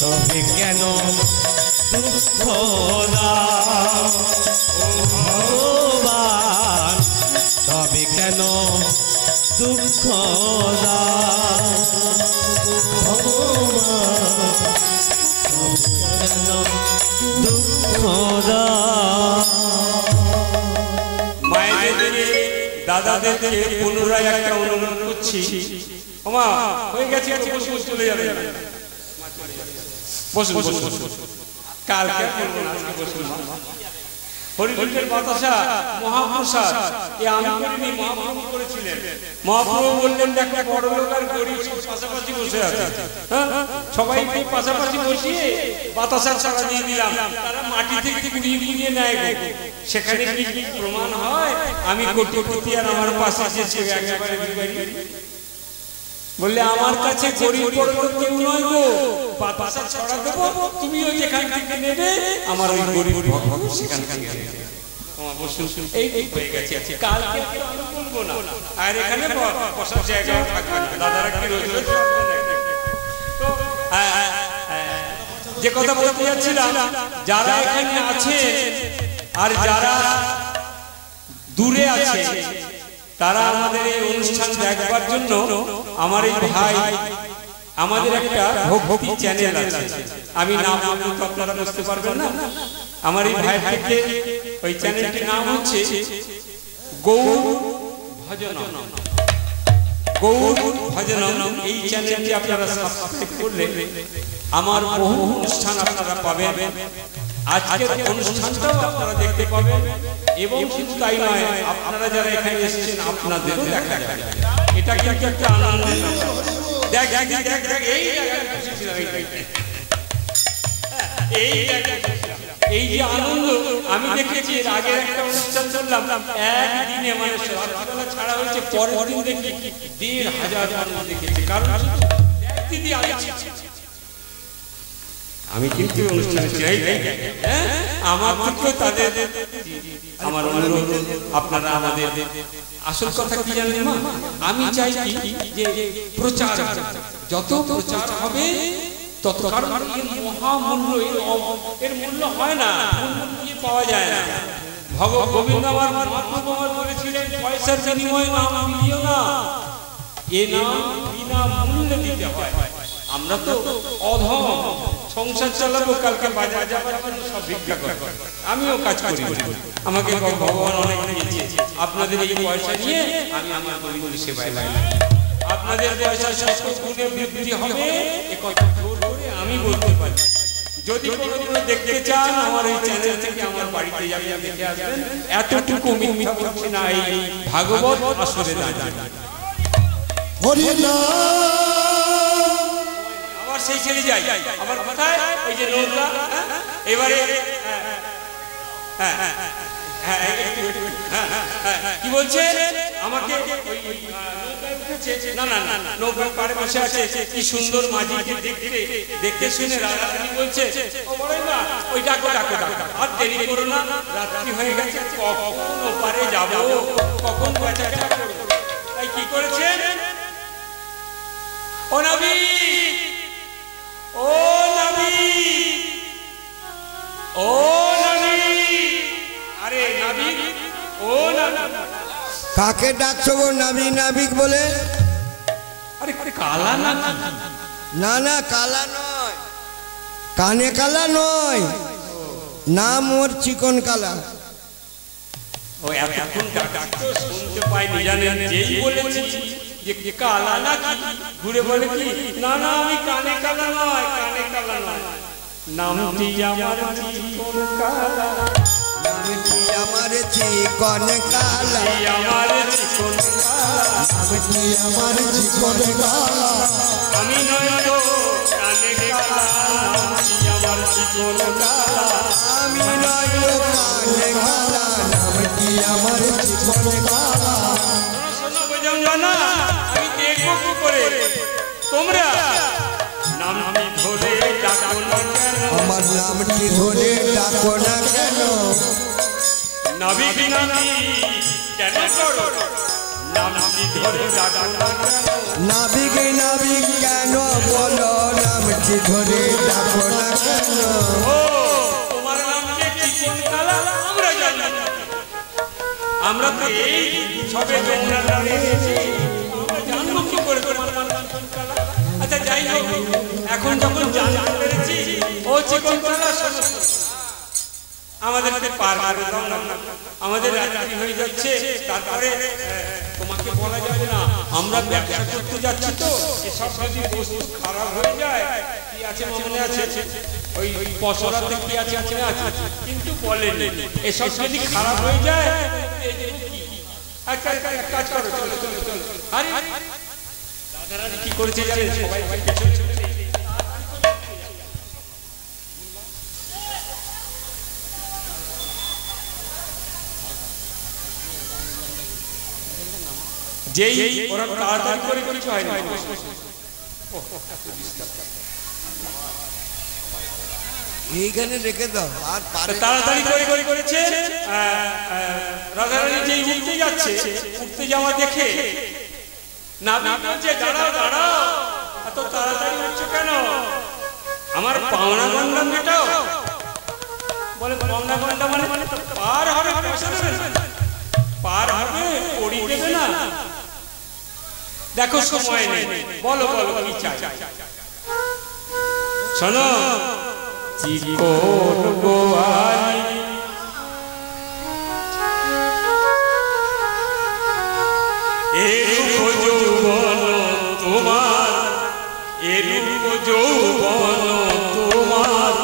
তবে কেন দুঃখ দাও ভগবান, তবে কেন দুঃখ দাও ভগবান, কেন দুঃখ দাও। মায়েদের দাদাদেরকে পুনরায় একটা অনুরোধ করছি, ওমা হয়ে গেছে, বসে বসে চলে যাবে, বসুন বসুন, কালকে হরিবুলের বাতাসা মহাপ্রসাদ এ আমি করিনি, মহাপ্রভু করেছিলেন। মহাপ্রভু বললেন দেখো বড় লোক আর গরিব পাশাপাশি বসে আছে, সবাইকে পাশাপাশি বসিয়ে বাতাসা ছাড়া দিয়ে দিলাম, তারা মাটি থেকে কুড়িয়ে কুড়িয়ে নেয় গো। সেখানে কি প্রমাণ হয় আমি কোটিপতি আর আমার পাশে যে একেবারে বিবাহী? বললে আমার কাছে গরিব বড় লোক কেউ নয় গো, বাতাসা ছড়া দেবো, তুমি ওই যেখান থেকে নেবে, আমার ওই গরিব ভক্ত সেখান থেকে নেবে। এই হয়ে গেছে, কালকে আমি বলবো না, আর এখানে বসার জায়গা থাকবে না, দাদারা কি রোজ রোজ তো যে কথা বলতে যাচ্ছিলাম, যারা এখানে আছে আর যারা দূরে আছে, তারা আমাদের এই অনুষ্ঠান দেখবার জন্য আমার এই ভাই, আমাদের একটা ভক্তি চ্যানেল আছে, আমি নাম বললে তো আপনারা বুঝতে পারবেন না। আমার এই ভাই থেকে ওই চ্যানেলটির নাম হচ্ছে গৌর ভজনম, গৌর ভজনম। এই চ্যানেলটি আপনারা সাবস্ক্রাইব করলে আমার বহু অনুষ্ঠান আপনারা পাবেন, আজকের অনুষ্ঠানটাও আপনারা দেখতে পাবেন, এবং শুধু তাই নয়, আপনারা যারা এখানে এসেছেন আপনাদেরও দেখা যাবে। এটা কিন্তু একটা আনন্দের ব্যাপার। দেখ দেখ দেখ দেখ, এই যে আনন্দ আমি দেখেছি, এর আগে একটা অনুষ্ঠান করলাম, একদিনে মানে রাত্রিবেলা ছাড়া হয়েছে, পরের দিন দেখি ১,৫০০ মানুষ দেখেছে। কারণ দিদি আমি কিন্তু অনুষ্ঠানে আমার থেকেও তাদের আমার অনুরোধ, আপনারা আমাদের আসল কথা কি জানেন মা, আমি চাই কি যে প্রচার, যত প্রচার হবে তত, কারণ এর মহামূল্য, এর মূল্য হয় না, মূল্য পাওয়া যায় না। গোবিন্দ আমার বলেছিলেন পয়সার বিনিময়ে নাম দিও না, এ নাম বিনা মূল্যে দিতে হয়। আমরা তো অধম, সংসার চালাবো, কালকে বাজার যাবার জন্য সব ভিক্ষা করে, আমিও কাজ করি, আমাকে ভগবান অনেক দিয়েছে। আপনাদের এই পয়সা নিয়ে আমি আমার গরিবের সেবায় লাগলাম, আপনাদের পয়সা সব গুণে বৃদ্ধি হবে, এ কথা জোর করে আমি বলতে পারি। যদি কোনো দেখতে চান আমার এই চ্যানেল থেকে আমার বাড়িতে যাবেন, দেখে আসবেন, এতটুকু মিথ্যা বলছি না, এই ভাগবত আসরে দাঁড়ান। আবার সেই ছেড়ে যাই, আবার কোথায় ওই যে নৌকা, এবারে কি বলছে আমাকে, না না না, নৌকার পাড়ে বসে আছে, কি সুন্দর মাঝিকে দেখতে দেখতে শুনে রানী বলছে, ও বড়ই মা ওই ডাকো ডাকো ডাকো, আর দেরি করো না, রাত্রি হয়ে গেছে, কখন ওপারে যাবো, কখন বেচাকেনা করবো। তাই কি করেছেন, ও নবী, ও নবী, ও নবী, আরে নবী, ও নবী, কাকে ডাকছো গো নাবিক নাবিক বলে? আরে কালা না, না না কালা নয়, কানে কালা নয়, নাম ওর চিকন কালা। ও এতক্ষণ ডাকতো শুনতে পাইনি, জানেন যেই বলেছি যে কালা না, ঘুরে বলে কি, না না আমি কানে কালা নয়, কানে কালা নয়, নামটি আমার চিকন কালা, নামটি আমার চিকন কালা, আমার চিকন কালা, নামটি আমার চিকন কালা, আমি নয় তো কানে কালা, নামটি আমার চিকন কালা, আমি নয় তো কানে কালা, নামটি আমার চিকন কালা। শোনো বোঝাও না, আমি দেখবো কি করে, তোমরা নামটি ধরে ডাকো না কেন, আমার নামটি ধরে ডাকো না কেন, নাবিক নাবিক কেন করো, নামটি ধরে ডাকো না কেন, নাবিক নাবিক কেন বলো, নামটি হাতি ধরে ডাকো না কেন? ও তোমার নামকে চিকন কালা আমরা জানি না। আমরা তো এই সবে যমুনার ধারে এসেছি, আমরা জানবো কি করে তোমার নাম চিকন কালা? আচ্ছা যাই হোক, এখন যখন জানতে পেরেছি ও চিকন কালা, আমাদেরকে পার করে দাও না, আমাদের রাত্রি হয়ে যাচ্ছে। তারপরে তোমাকে বলা যাবে না আমরা ব্যবসা করতে যাচ্ছি, তো এসব যদি বস্তু খারাপ হয়ে যায়, কি আছে মনে আছে ওই পশরাতে কি আছে মনে আছে, কিন্তু বলেন এসব যদি খারাপ হয়ে যায় কাজ করো, চলো চলো চলো। আরে রাধারানী কি করেছে জানেন? সবাই পেছনে যেই ওরা তাড়াতাড়ি করে কিছু হয় না, এইখানে রেখে দাও। আর তাড়াতাড়ি করে করেছে। রাধারানী যেই উঠতে যাচ্ছে, উঠতে যাওয়া দেখে না বলছে দাঁড়াও দাঁড়াও, এত তাড়াতাড়ি উঠছো কেন? আমার পাওনা গন্ডা মেটাও। বলে পাওনা গন্ডা মানে পার হবে, পয়সা দেবে না, পার হবে পড়ি দেবে না। দেখো সময় নেই, বলো বলো কি চাই? শোনো, চিকন গোয়ালি এরূপ যৌবন তোমার, এরূপ যৌবন তোমার,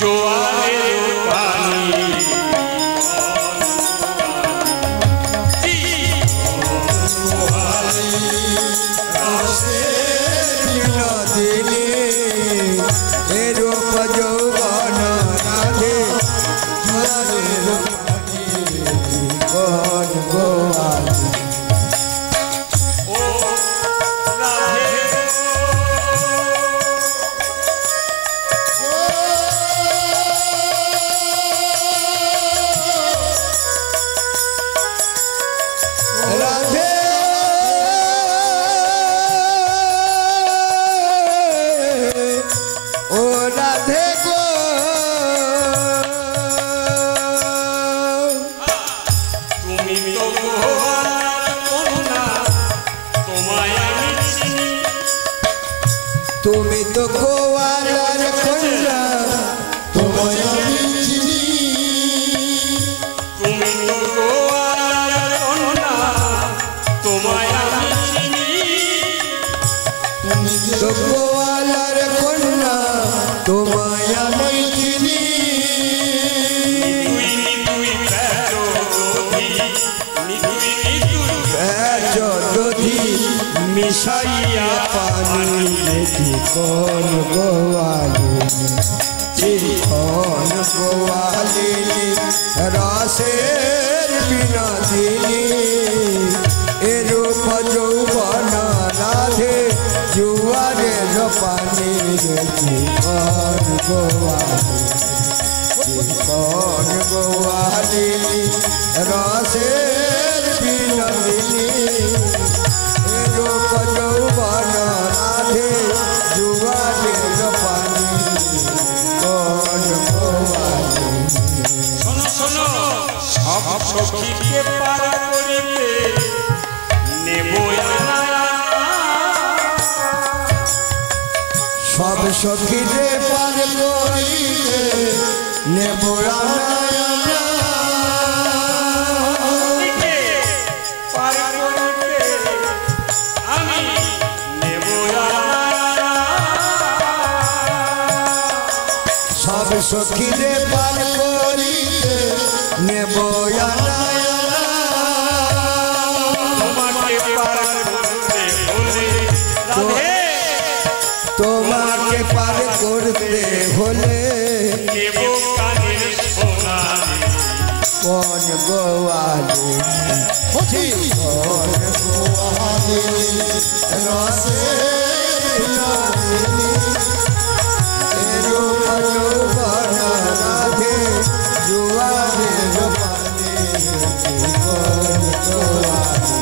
জোয়ারের পানি তুমি তো গোয়ালার কন্যা, তোমায় আমি চিনি। তুমি তো গোয়ালার কন্যা, তোমায় আমি চিনি। তুমি তো গোয়ালার কন্যা, তোমায় আমি চিনি। নিতুই বেচো দধি মিশাইয়া পানি চিকন গোয়ালিনী, চিকন গোয়ালিনী রসের বিনোদিনী। এরূপ যৌবন রাধে জুয়ারের পানি, চিকন গোয়ালিনী, চিকন গোয়ালিনী রসের বিনোদিনী। এরূপ যৌবন রাধে জুয়ারের পানি, চিকন গোয়ালিনী। শোনো শোনো, সব সখীকে পার করিতে নেব সব সখীরে পার করিতে নেব পার করিতে আমি নেব। সব সখীরে পার করিতে নেব তোমাকে পার করতে হলে রাধে, তোমাকে পার করতে হলে নেব কানের সোনা। কোন গোয়ালিনী, কোন গোয়ালিনী রসের বিনোদিনী। এরূপ যৌবন রাধে জুয়ারের পানি, চিকন গোয়ালিনী।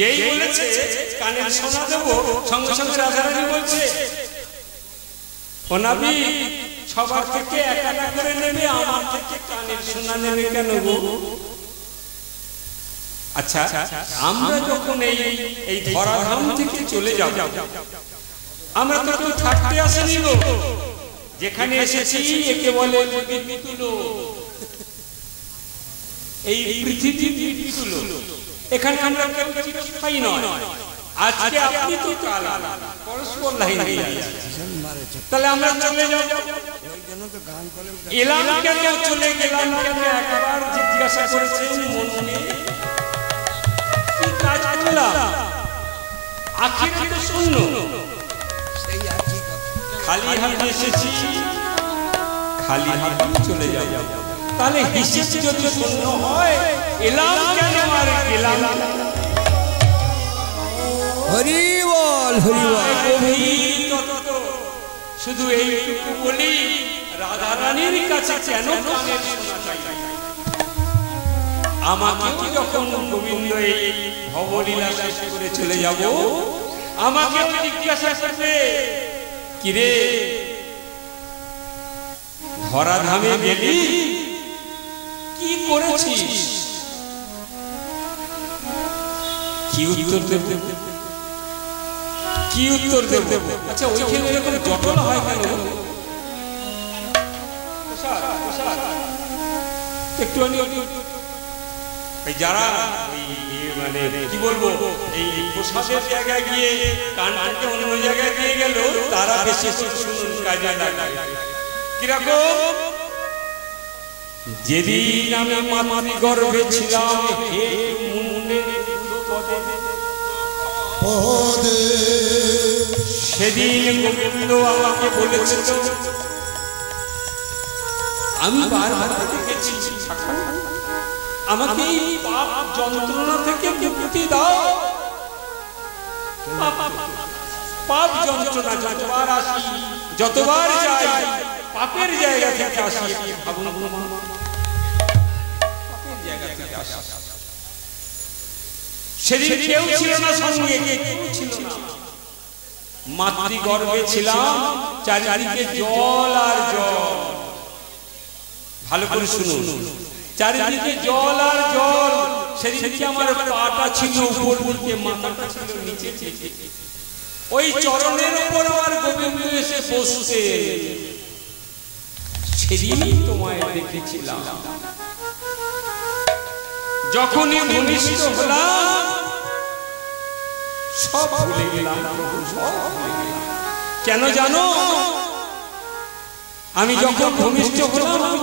যেই বলেছে কানের সোনা দেবো, সঙ্গে সঙ্গে রাধারানী বলছে ও নবী সবার থেকে এক এক করে নেবে, আমার থেকে কানের সোনা নেবে কেন গো? আচ্ছা, আমরা যখন এই ধরাধাম থেকে চলে যাব, আমরা তো কেউ থাকতে আসেনি গো। যেখানে এসেছি একে বলে তুলো, এই পৃথিবী তুলো। এখানে আমরা কেউ চিরস্থায়ী নয়। আজকে আপনি তো কাল পরস্পর লাইন দিয়ে যাচ্ছেন, তাহলে আমরা চলে যাব। এলাম কেন, চলে গেলাম কেন, একবার জিজ্ঞাসা করেছেন মনে কি কাজ করলাম? আখিরাতে শূন্য, খালি হাতে এসেছি, খালি হাতে চলে যাব। তাহলে হিসেব যদি শূন্য হয়, এলাম কেন আর গেলাম? হরি বল, হরি বল। শুধু এইটুকু বলি, রাধারানীর কাছে কেন কানের সোনা চাই? আমাকে যখন গোবিন্দ এই ভবলীলা শেষ করে চলে যাব, আমাকে জিজ্ঞাসা করবে, কিরে ধরাধামে গেলি, কি করেছিস? কি উত্তর দেব? কি উত্তর দেব? আচ্ছা, ওইখানে এরকম জটল হয় কেন? একটু যারা মানে কি বলবো, এই প্রসাদের জায়গায় গিয়ে কানটাকে অন্য জায়গায় দিয়ে গেল, তারা বেশি শুনুন কাজে লাগে। কিরকম? যেদিন আমি মাতৃ গর্ভে ছিলাম, সেদিন গোবিন্দ আমাকে বলেছিল, আমি বারবার দেখেছি, আমাকে এই পাপ যন্ত্রণা থেকে মুক্তি দাও। পাপ যন্ত্রণা যতবার আসি, যতবার যাই, পাপের জায়গা থেকে আসি। সেদিন কেউ ছিল না সঙ্গে, কেউ ছিল না, মাতৃ গর্ভে ছিলাম, চারিদিকে জল আর জল। ভালো করে শুনুন, চারিদিকে জল আর জল। সেদিকে আমার পাটা ছিল উপর দিকে, মাথাটা ছিল নিচে। ওই চরণের উপর আমার গোবিন্দ এসে বসছে। সেদিনই তোমায় দেখেছিলাম। যখনই ঘনিষ্ঠ হলাম, সব ভুলে গেলাম। কেন জানো? আমি যখন ঘনিষ্ঠ হলাম,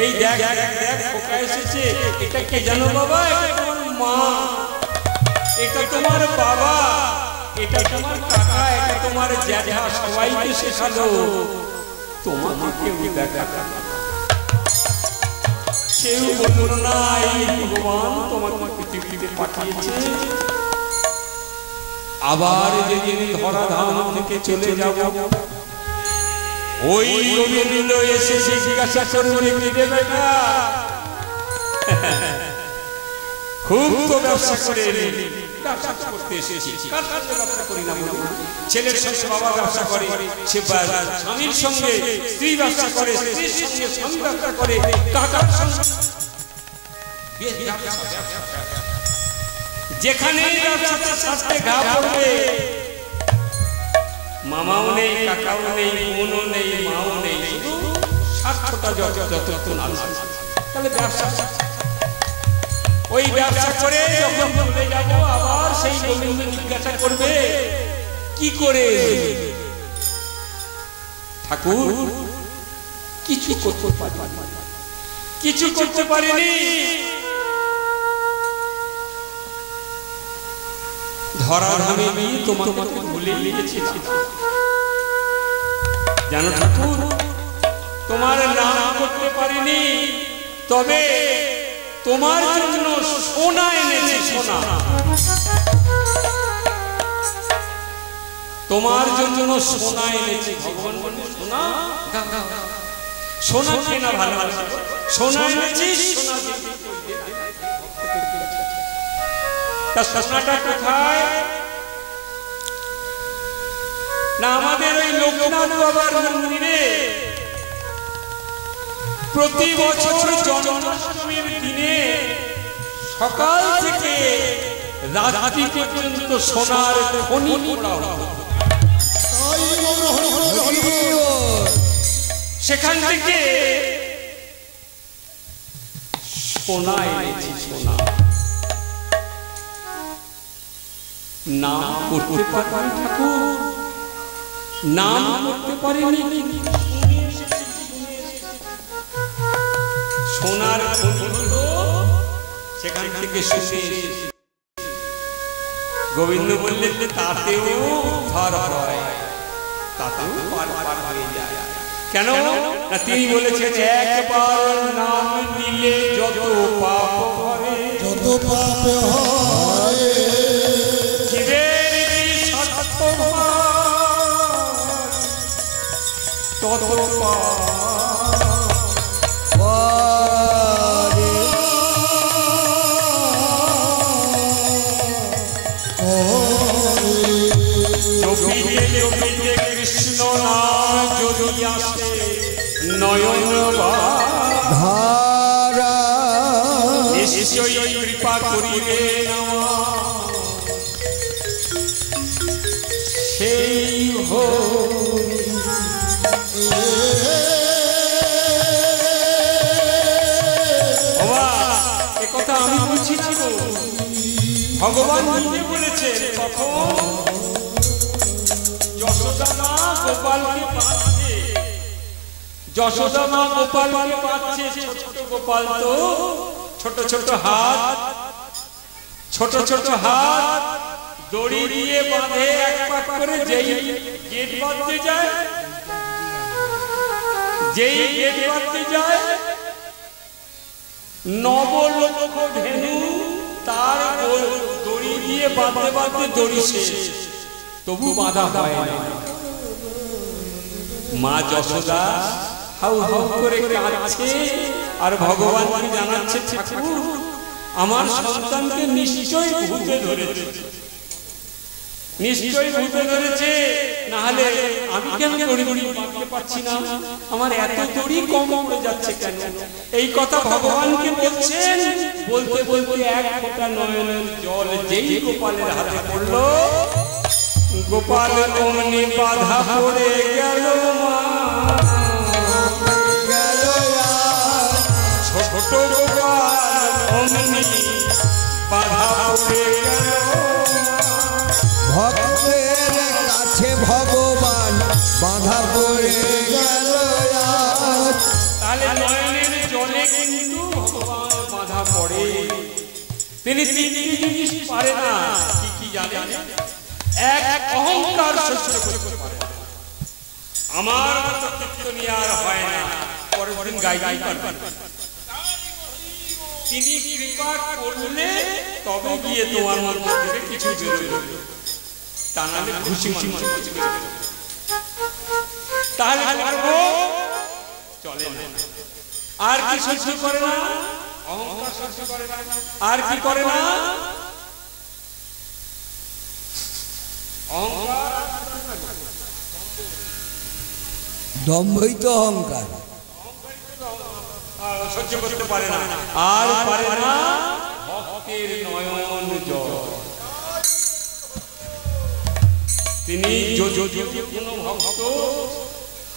এই দেখ দেখ খোকা এসেছে, এটা কে জানো বাবা? এটা তোমার মা, এটা তোমার বাবা, এটা তোমার কাকা, এটা তোমার জ্যাঠা, সবাইকে শেখালো। তোমাকে কেউ দেখা, কেউ বলল না এই ভগবান তোমাকে পৃথিবীতে পাঠিয়েছে। আবার যেদিন ধরাধাম থেকে চলে যাব, ওই গোবিন্দ এসে জিজ্ঞাসা করবে, কিরে বেটা খুব তো ব্যবসা করে করতে এসেছি। ছেলের সঙ্গে বাবা ব্যবসা করে, স্বামীর সঙ্গে স্ত্রী ব্যবসা করে, স্ত্রীর সঙ্গে স্বামী ব্যবসা করে, কাকার সঙ্গে। যেখানে ব্যবসাটা সাথে ঘা পড়বে, মামাও নেই, কাকাও নেই, বোনও নেই, মাও নেই, শুধু স্বার্থটা যতক্ষণ আছে। তাহলে ব্যবসা, ওই ব্যবসা করে যখন চলে যাবো, আবার সেই গোবিন্দ জিজ্ঞাসা করবে, কি করে ঠাকুর কিছু করতে পারি, কিছু করতে পারিনি, ধরাধামে গিয়ে তোমাকে ভুলে গিয়েছি। জানো ঠাকুর, তোমার নাম করতে পারিনি, তবে তোমার জন্য সোনা এনেছি। সোনা, তোমার জন্য সোনা এনেছি। ভগবান বলে সোনা, সোনা কেনা ভালো, সোনা এনেছি। সোনা তা সোনাটা কোথায়? না আমাদের ওই লোকনাথ বাবার মন্দিরে প্রতি বছর জন্মাষ্টমীর দিনে সকাল থেকে রাত্রি পর্যন্ত সোনার খনি পোড়া হতো। সেখান থেকে সোনা এনেছি, সোনা। নাম করতে পারেন ঠাকুর, নাম করতে পারেনি। সোনার খনি হলো, সেখান থেকে শুনে গোবিন্দ বললেন তাতেও উদ্ধার হয়, তাতেও পার হয়ে যায়। কেন না তিনি বলেছেন একবার নাম নিলে যত পাপ করে, যত পাপ হয় জীবের তত কৃষ্ণ নাম যদি আসে নয়ন ধারা নিশ্চয়ই কৃপা করিবে সেই কথা আমি বলছি না, ভগবান নিজে বলেছেন। কখন যশোদা মা গোপালকে পাচ্ছে, যশোদা মা গোপালকে পাচ্ছে, ছোট গোপাল তো ছোট ছোট হাত, ছোট ছোট হাত দড়ি দিয়ে বাঁধে এক পাক করে, যেই গেট বাঁধতে যায়, যেই গেট বাঁধতে যায় নবলক্ষ ধেনু তার দড়ি দিয়ে বাঁধতে বাঁধতে দড়ি শেষ, তবু বাঁধা হয় না। মা যশোদা হাউ হাউ করে কাঁদছে, আর ভগবানকে জানাচ্ছে ঠাকুর আমার সন্তানকে নিশ্চয়ই ভূতে ধরেছে, নিশ্চয়ই ভূতে ধরেছে, না হলে আমি কেন দড়ি বাঁধতে পারছি না, আমার এত দড়ি কম পড়ে যাচ্ছে কেন? এই কথা ভগবানকে বলছেন। বলতে বলতে এক ফোঁটা নয়নের জল যেই গোপালের হাতে পড়লো, গোপাল অমনি বাধা পড়ে গেল, ছোট গোপাল অমনি বাধা পড়ে গেল। ভক্তের কাছে ভগবান বাধা পড়ে গেল। তাহলে নয়নের জলে কিন্তু ভগবান বাধা পড়ে। তিনি তিনটি জিনিস পারে না, কি কি জানেন? এক অহংকার সহ্য করতে পারে, আমার মতো কীর্তনিয়ার হয় না, পরের দিন গাই করবেন। তিনি কৃপা করলে তবে গিয়ে তোমার মধ্যে থেকে কিছু বেরোবে, তা নাহলে খুশি মানুষ তাহলে করবো চলে না। আর কি সহ্য করে না? অহংকার সহ্য করে না। আর কি করে না? দম্ভই তো অহংকার, সহ্য করতে পারে না। আর পারে না ভক্তের নয়ন জল। তিনি কোনো ভক্ত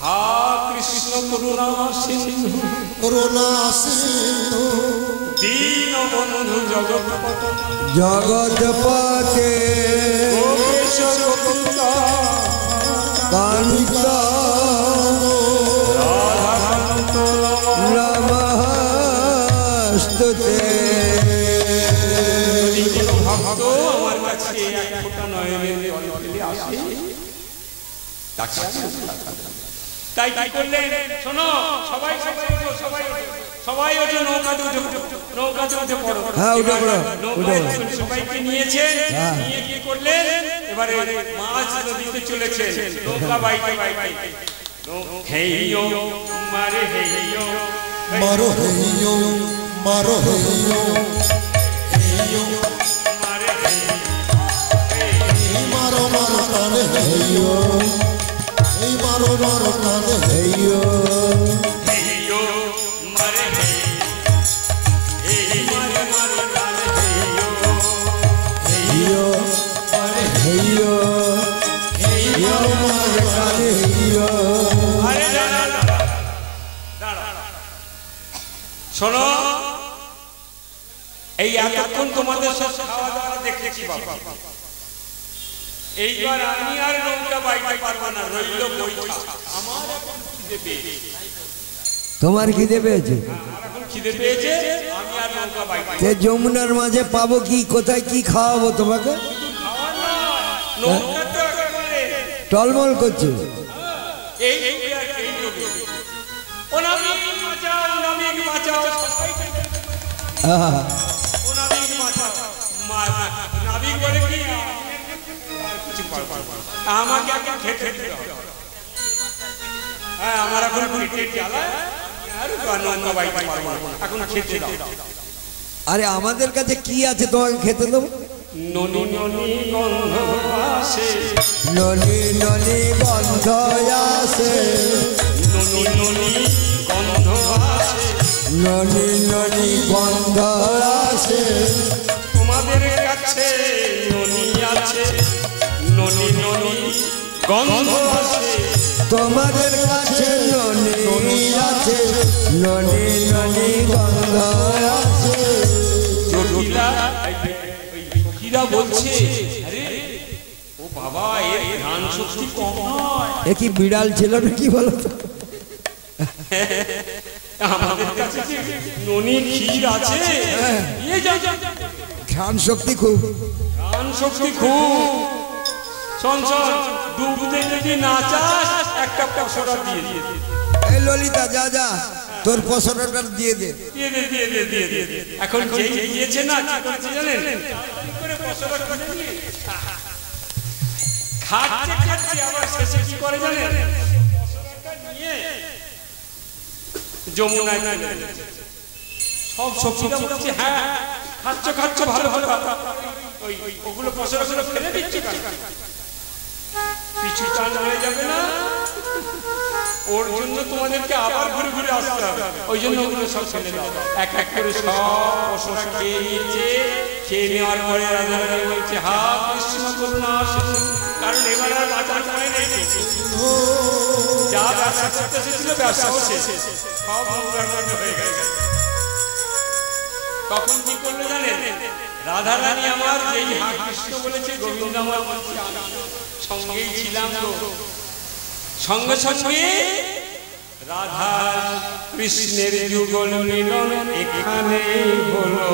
হা কৃষ্ণ করুণা সিন্ধু, করুণা সিন্ধু দীনবন্ধু জগৎপতে, জগৎপতে কান্তা নমস্তুতে। ভক্ত আমার কাছে এক ফোঁটা নয়নের জল ফেলে আসে, তাকে তাই কি করলেন? শোনো সবাই সবাই ওঠো, নৌকাতে উঠে পড়ো। হ্যাঁ উঠে পড়ো, উঠে পড়ো। সবাইকে নিয়েছেন, নিয়ে কি করলেন? এবারে মাছ নদীতে চলেছে, নৌকা বাইতে হেইয়ো মারে হেইয়ো, মারো হেইয়ো, মারো হেইয়ো, হেইয়ো মারে হেইয়ো হেইয়ো হেইয়ো মার কানে হেইয়ো। শোনো, এই এতক্ষণ তোমাদের সাথে খাওয়া দাওয়া দেখেছি বাবা, এইবার আমি আর নৌকা বাইতে পারবো না, রইল বইটা। আমার এখন খিদে পেয়েছে। তোমার খিদে পেয়েছে? এখন খিদে পেয়েছে, আমি আর নৌকা বাইতে তে যমুনার মাঝে পাবো কি, কোথায় কি খাওয়াবো তোমাকে? নৌকা তো একেবারে টলমল করছে। এই নদী। ও নাবিক বাঁচাও, নাবিক বাঁচাও, আহা, ও নাবিক বাঁচাও। নাবিক বলে কি আমাকে এখন খেতে দিতে হবে। হ্যাঁ, আমার এখন পেটের জ্বালা, আর নৌকা বাইতে পারবো না, এখন খেতে দাও। আরে আমাদের কাছে কি আছে তোমাকে খেতে দেবো? ননি ননি গন্ধ আসে, ননি ননি গন্ধ আসে, ননি ননি গন্ধ আসে, ননি ননি গন্ধ আসে। তোমাদের কাছে ননি আছে, ননি ননি গন্ধ আসে, তোমাদের কাছে ননি আছে, ননি ননি গন্ধ আছে। জটিলা সখীরা বলছে, আরে ও বাবা, এর ধ্যান শক্তি কম নয়। এ কি বিড়াল ছিল নাকি বলো তো? আমাদের কাছে যে ননি ক্ষীর আছে, নিয়ে যাও। ঘ্রাণ শক্তি খুব। ধ্যান শক্তি খুব। শোন শোন, ডুবতে যদি না চাস একটা পশরা দিয়ে দিয়ে এই ললিতা, যা যা তোর পশরাটা দিয়ে দে। দিয়ে দে দিয়ে দে দিয়ে দে। এখন যেই দিয়েছে না, কি করেছে জানেন? করে পশরা খুলে নিয়ে খাচ্ছে খাচ্ছে, আবার শেষে কি করে জানেন? পশরাটা নিয়ে যমুনায় ফেলে দিয়েছে। সব সবজিটা বলছে, হ্যাঁ খাচ্ছ খাচ্ছ, ভালো ভালো, ওই ওগুলো পশরাগুলো ফেলে দিচ্ছ কেন? পিছু টান হয়ে যাবে না? ওর জন্য তোমাদেরকে আবার ঘুরে ঘুরে আসতে হবে, ওই জন্য ওগুলো সব ফেলে দাও। এক এক করে সব পশরা খেয়ে নিয়েছে। খেয়ে নেওয়ার পরে রাধারানী বলছে, হা কৃষ্ণ করুণা সিন্ধু, কারণ এবার আর বাঁচার পরে নেই, যা ব্যবসা করতে এসেছিল ব্যবসা হচ্ছে, সব হয়ে গেছে। তখন কি করলো জানেন? রাধারানী আমার যেই হা কৃষ্ণ বলেছে, গোবিন্দ আমার বলছে, সঙ্গেই ছিলাম তো। সঙ্গে সঙ্গে রাধা কৃষ্ণের যুগল মিলন এখানে হলো।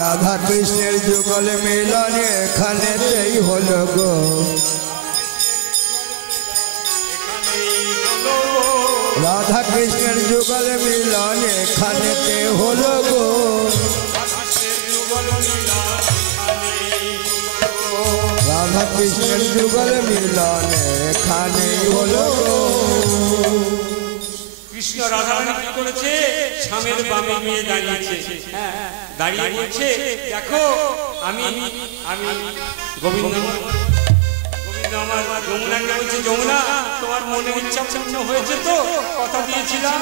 রাধা কৃষ্ণের যুগল মিলন এখানেতেই হলো গো। রাধা কৃষ্ণের যুগল মিলন এখানেতে হলো গো। রাধা কৃষ্ণের যুগল মিলন এখানেই হলো গো। কৃষ্ণ রাধারানী কি করেছে? স্বামীর বামে গিয়ে দাঁড়িয়েছে, দাঁড়িয়ে বলছে, দেখো আমি আমি গোবিন্দ আমার যমুনাকে বলছে, যমুনা তোমার মনে ইচ্ছা পূর্ণ হয়েছে তো? কথা দিয়েছিলাম।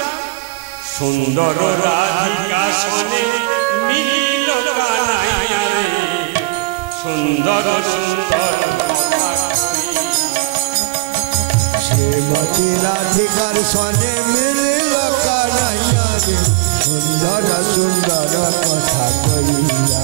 সুন্দর রাধিকা সনে মিলিল কানাইয়া রে, সুন্দর সুন্দর শ্রীমতী রাধিকার সনে মিলিল কানাইয়া রে, সুন্দর সুন্দর কথা কইয়া।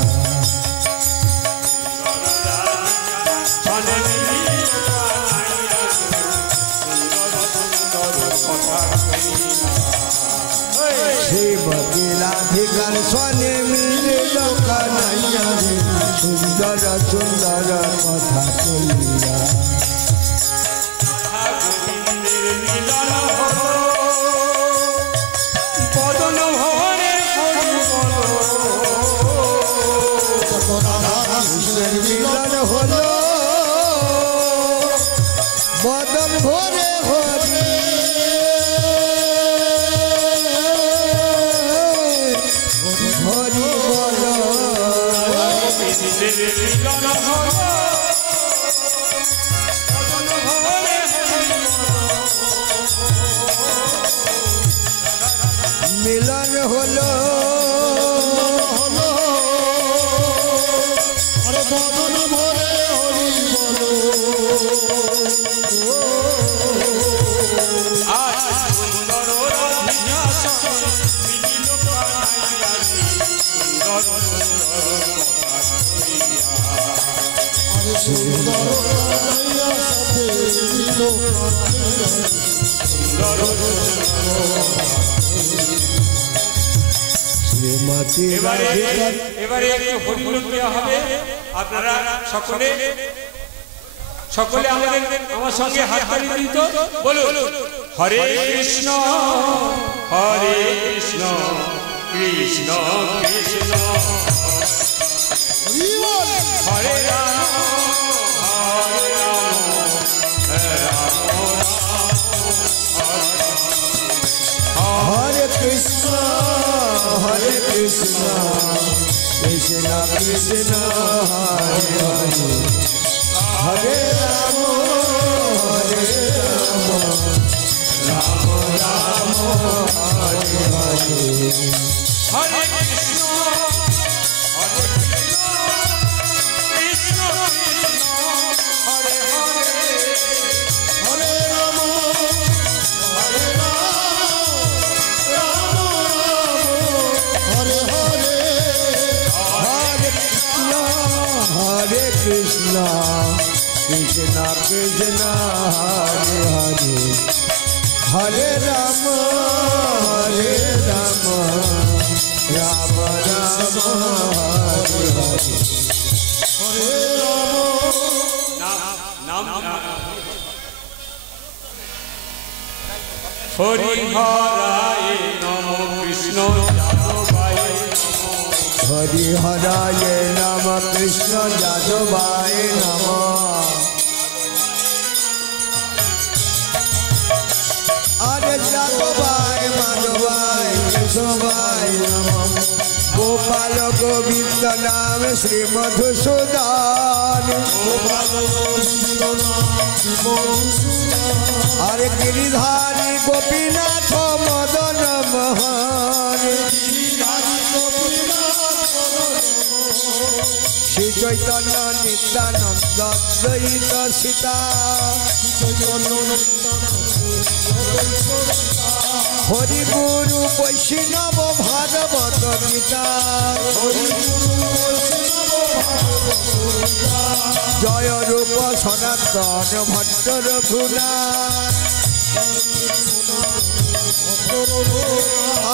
শ্রীমতী রাধিকার সনে মিলিল কানাইয়া রে, সুন্দর সুন্দর কথা কইয়া। মিলন হলো বদন ভরে হরি, হরি বল। মিলন হলো বদন ভরে হরি বলো আজ সুন্দর রাধিকা সঙ্গে মিলিল কানাইয়া সুন্দর আরে সুন্দর কানাইয়া সাথে মিলিল শ্রীমতী এবারে একটু হরিবোল দেওয়া হবে। আপনারা সকলে আমার সঙ্গে হাততালি দিন তো, বলুন হরে কৃষ্ণ হরে কৃষ্ণ কৃষ্ণ কৃষ্ণ হরে রাম হরে রাম রাম হরে কৃষ্ণ কৃষ্ণ কৃষ্ণ হরে হরে হরে রাম রাম রাম হরে হরে হরে কৃষ্ণ হরে কৃষ্ণ কৃষ্ণ কৃষ্ণ হরে হরে হরে রাম হরে রাম রাম রাম হরে হরে হরে কৃষ্ণ কৃষ্ণ কৃষ্ণ হরে হরে হরে রাম রাম রাম হরে হরে হরে নাম হরিহরায় নমো কৃষ্ণ যাদবায় নমো হরিহরায় নম কৃষ্ণ যাদবায় নম আরে যাদবায় মাধবায় কেশবায় নম গোপাল গোবিন্দ নাম শ্রী মধুসূদন আরে গিরিধারী গোপীনাথ মদন মোহন শ্রী চৈতন্য নিত্যানন্দ দ্বৈত সীতা হরি গুরু বৈষ্ণব ভাগবত গীতা জয় রূপ সনাতন ভট্ট রঘুনাথ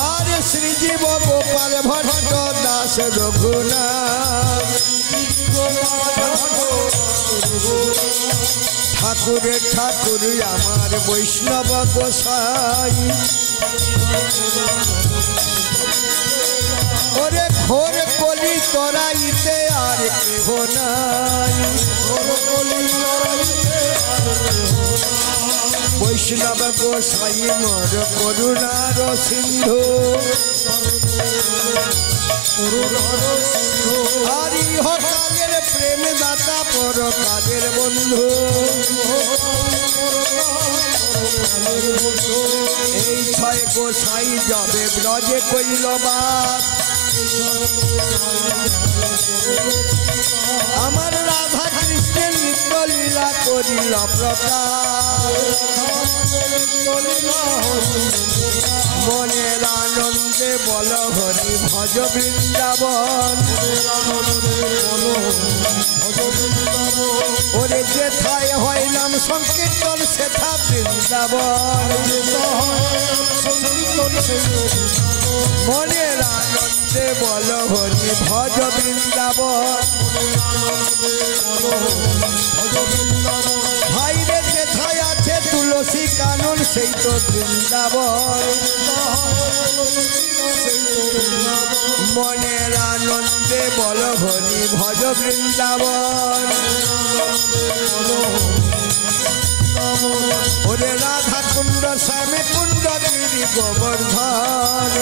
আরে শ্রীজীব গোপাল ভট্ট দাস রঘুনাথ ঠাকুরে ঠাকুর আমার বৈষ্ণব গোসাই ওরে ঘোর কলি তরাইতে আর কেহ নাই বৈষ্ণব গোসাই মোর করুণার সিন্ধু আর ইহকালের প্রেম দাতা পরকালের বন্ধু এই ছয় গোসাই যাবে ব্রজে কইল বাস আমার রাধা কৃষ্ণের নিত্য লীলা করিল প্রকাশ মনের আনন্দে বল হরি ভজ বৃন্দাবন ওরে যেথায় হয় নাম সংকীর্তন সেথা বৃন্দাবন মনের আনন্দে বল হরি ভজ বৃন্দাবন ভাইরে যেথায় আছে তুলসী কানন সেই তো বৃন্দাবন মনের আনন্দে বল হরি ভজ বৃন্দাবন ওরে রাধা কুণ্ড শ্যামে কুণ্ড গিরি গোবর্ধন